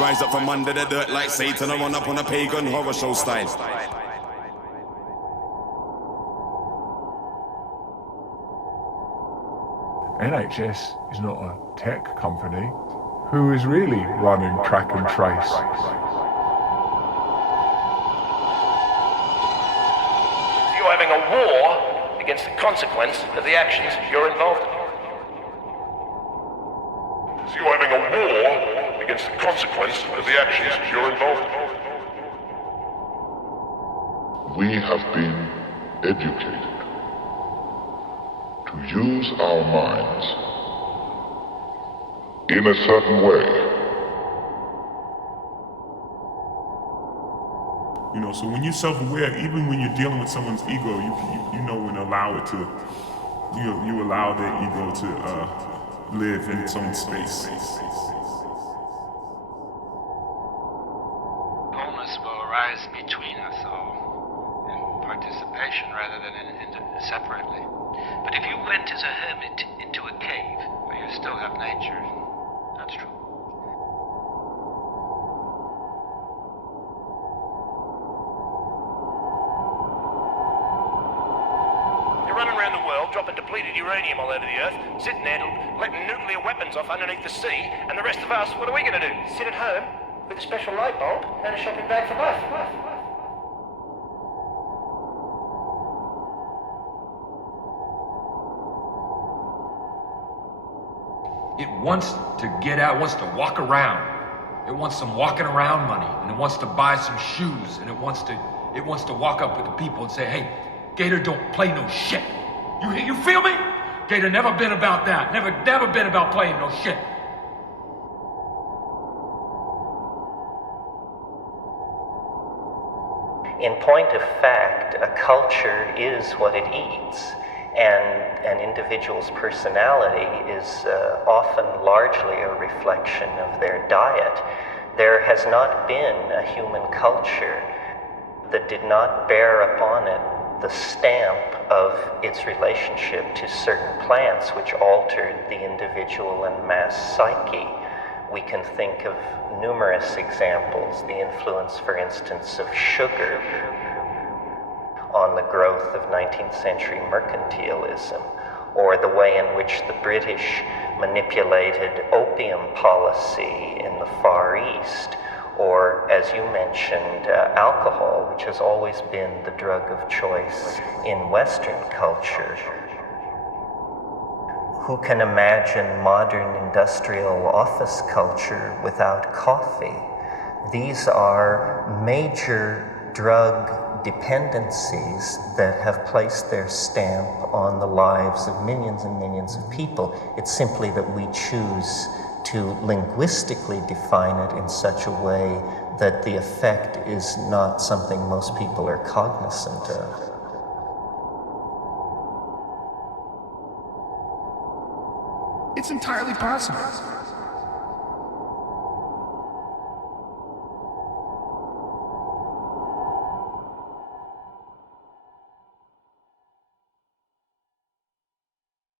Rise up from under the dirt like Satan and run up on a pagan horror show style. NHS is not a tech company. Who is really running track and trace? You're having a war against the consequence of the actions you're involved in. So you're having a war against the consequence of the actions you're involved in. We have been educated to use our minds in a certain way. You know, so when you're self-aware, even when you're dealing with someone's ego, you know when to allow it to, you allow their ego to live in its own space. Wholeness will arise between us all in participation rather than separately. But if you went as a hermit into a cave, where you still have nature, that's true. You're running around the world, dropping depleted uranium all over the earth, sitting there letting nuclear weapons off underneath the sea, and the rest of us, what are we going to do? Sit at home with a special light bulb and a shopping bag for life. It wants to get out, wants to walk around. It wants some walking around money, and it wants to buy some shoes, and it wants to walk up with the people and say, hey, Gator don't play no shit. You feel me? Gator never been about that. Never been about playing no shit. In point of fact, a culture is what it eats. And an individual's personality is often largely a reflection of their diet. There has not been a human culture that did not bear upon it the stamp of its relationship to certain plants which altered the individual and mass psyche. We can think of numerous examples, the influence, for instance, of sugar on the growth of 19th century mercantilism, or the way in which the British manipulated opium policy in the Far East, or, as you mentioned, alcohol, which has always been the drug of choice in Western culture. Who can imagine modern industrial office culture without coffee? These are major drug dependencies that have placed their stamp on the lives of millions and millions of people. It's simply that we choose to linguistically define it in such a way that the effect is not something most people are cognizant of. It's entirely possible.